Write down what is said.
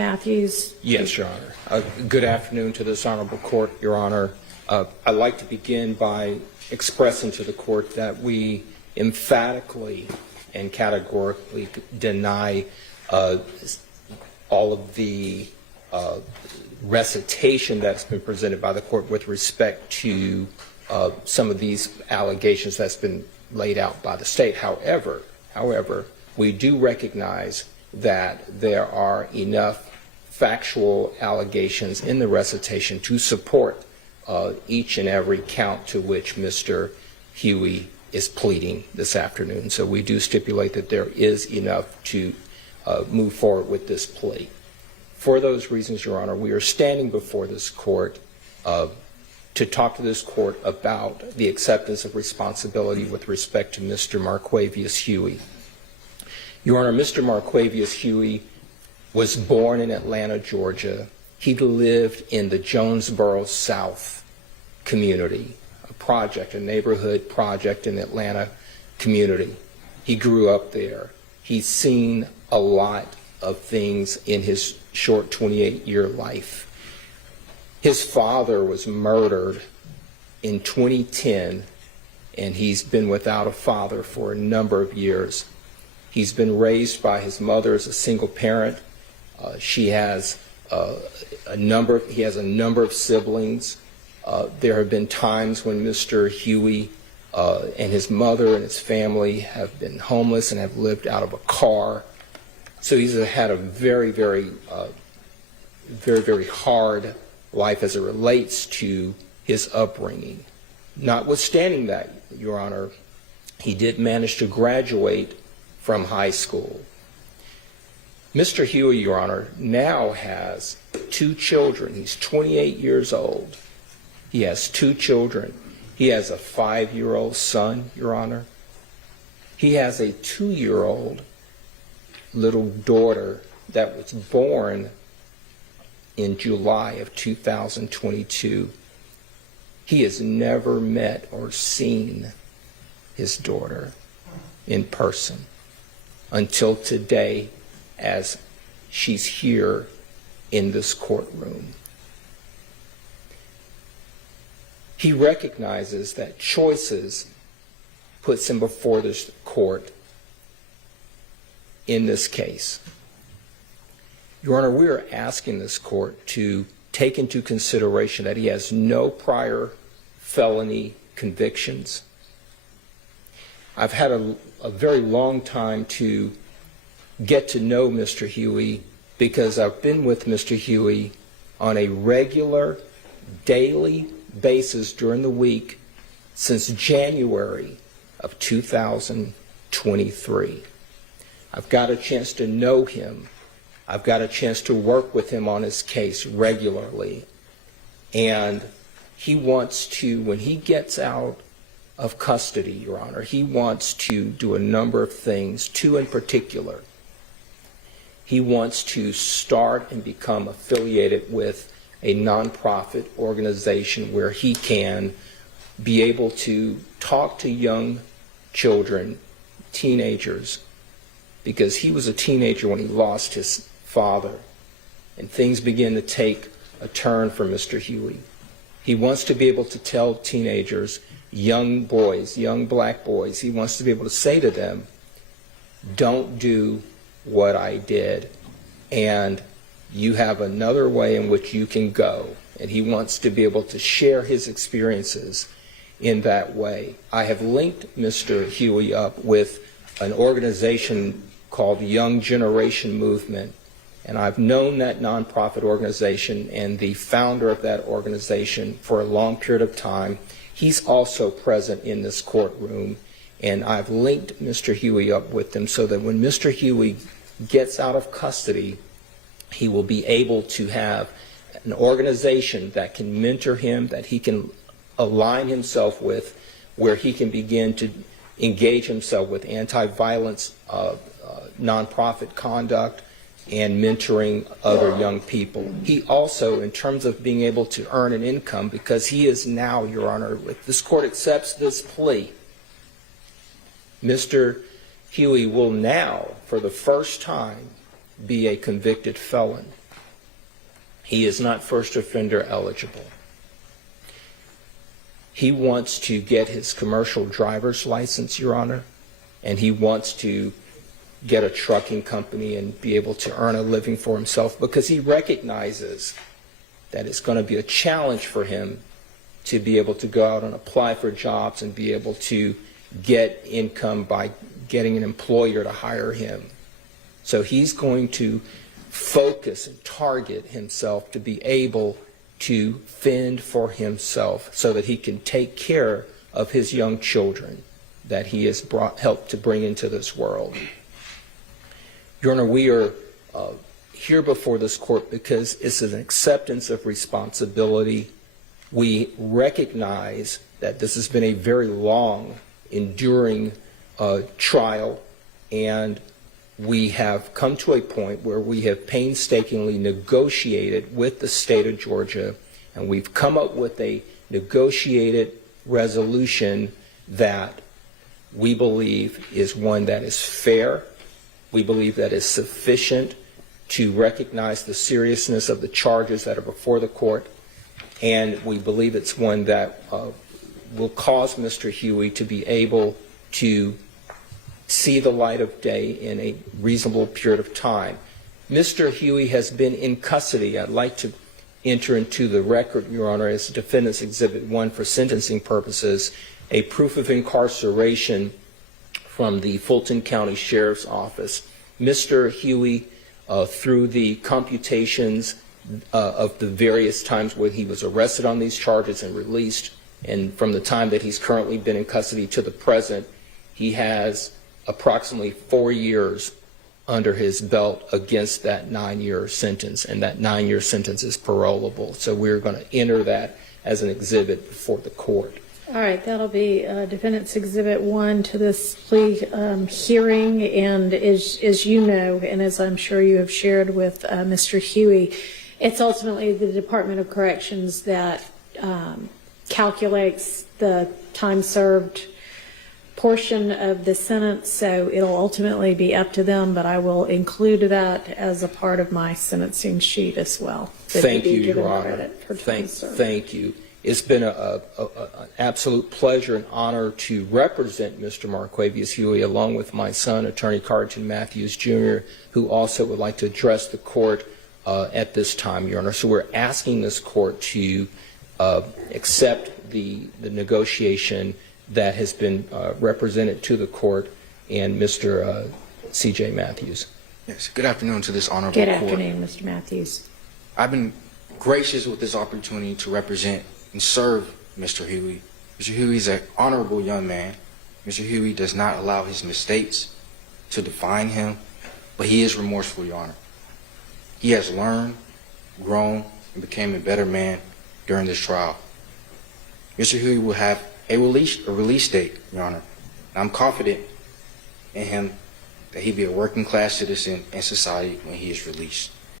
Matthews. Yes, Your Honor. Good afternoon to this honorable court, Your Honor. I'd like to begin by expressing to the court that we emphatically and categorically deny all of the recitation that's been presented by the court with respect to some of these allegations that's been laid out by the state. However, we do recognize that there are enough factual allegations in the recitation to support each and every count to which Mr. Huey is pleading this afternoon. So we do stipulate that there is enough to move forward with this plea. For those reasons, Your Honor, we are standing before this court to talk to this court about the acceptance of responsibility with respect to Mr. Marquavious Huey. Your Honor, Mr. Marquavious Huey was born in Atlanta, Georgia. He lived in the Jonesboro South community, a neighborhood project in the Atlanta community. He grew up there. He's seen a lot of things in his short 28-year life. His father was murdered in 2010, and he's been without a father for a number of years. He's been raised by his mother as a single parent. He has a number of siblings. There have been times when Mr. Huey and his mother and his family have been homeless and have lived out of a car. So he's had a very, very hard life as it relates to his upbringing. Notwithstanding that, Your Honor, he did manage to graduate from high school. Mr. Huey, Your Honor, now has 2 children. He's 28 years old. He has 2 children. He has a 5-year-old son, Your Honor. He has a 2-year-old little daughter that was born in July of 2022. He has never met or seen his daughter in person until today, as she's here in this courtroom. He recognizes that choices puts him before this court in this case. Your Honor, we are asking this court to take into consideration that he has no prior felony convictions. I've had a very long time to get to know Mr. Huey because I've been with Mr. Huey on a regular, daily basis during the week since January of 2023. I've got a chance to know him. I've got a chance to work with him on his case regularly. And he wants to, when he gets out of custody, Your Honor, he wants to do a number of things, 2 in particular. He wants to start and become affiliated with a nonprofit organization where he can be able to talk to young children, teenagers, because he was a teenager when he lost his father, and things begin to take a turn for Mr. Huey. He wants to be able to tell teenagers, young boys, young black boys, he wants to be able to say to them, don't do what I did, and you have another way in which you can go. And he wants to be able to share his experiences in that way. I have linked Mr. Huey up with an organization called Young Generation Movement, and I've known that nonprofit organization and the founder of that organization for a long period of time. He's also present in this courtroom, and I've linked Mr. Huey up with them so that when Mr. Huey gets out of custody, he will be able to have an organization that can mentor him, that he can align himself with, where he can begin to engage himself with anti-violence nonprofit conduct and mentoring other young people. He also, in terms of being able to earn an income, because he is now, Your Honor, if this court accepts this plea, Mr. Huey will now, for the first time, be a convicted felon. He is not first offender eligible. He wants to get his commercial driver's license, Your Honor, and he wants to get a trucking company and be able to earn a living for himself because he recognizes that it's going to be a challenge for him to be able to go out and apply for jobs and be able to get income by getting an employer to hire him. So he's going to focus and target himself to be able to fend for himself so that he can take care of his young children that he has helped to bring into this world. Your Honor, we are here before this court because it's an acceptance of responsibility. We recognize that this has been a very long, enduring trial, and we have come to a point where we have painstakingly negotiated with the state of Georgia, and we've come up with a negotiated resolution that we believe is one that is fair. We believe that is sufficient to recognize the seriousness of the charges that are before the court, and we believe it's one that will cause Mr. Huey to be able to see the light of day in a reasonable period of time. Mr. Huey has been in custody. I'd like to enter into the record, Your Honor, as Defendant's Exhibit 1 for sentencing purposes, a proof of incarceration from the Fulton County Sheriff's Office. Mr. Huey, through the computations of the various times where he was arrested on these charges and released, and from the time that he's currently been in custody to the present, he has approximately 4 years under his belt against that 9-year sentence, and that 9-year sentence is parolable. So we're going to enter that as an exhibit before the court. All right, that'll be Defendant's Exhibit 1 to this plea hearing, and as you know, and as I'm sure you have shared with Mr. Huey, it's ultimately the Department of Corrections that calculates the time served portion of the sentence, so it'll ultimately be up to them, but I will include that as a part of my sentencing sheet as well. Thank you, Your Honor. Thank you. It's been an absolute pleasure and honor to represent Mr. Marquavious Huey along with my son, Attorney Carlton Matthews, Jr., who also would like to address the court at this time, Your Honor. So we're asking this court to accept the negotiation that has been represented to the court and Mr. C.J. Matthews. Yes, good afternoon to this honorable court. Good afternoon, Mr. Matthews. I've been gracious with this opportunity to represent and serve Mr. Huey. Mr. Huey is an honorable young man. Mr. Huey does not allow his mistakes to define him, but he is remorseful, Your Honor. He has learned, grown, and became a better man during this trial. Mr. Huey will have a release date, Your Honor. I'm confident in him that he'll be a working class citizen in society when he is released.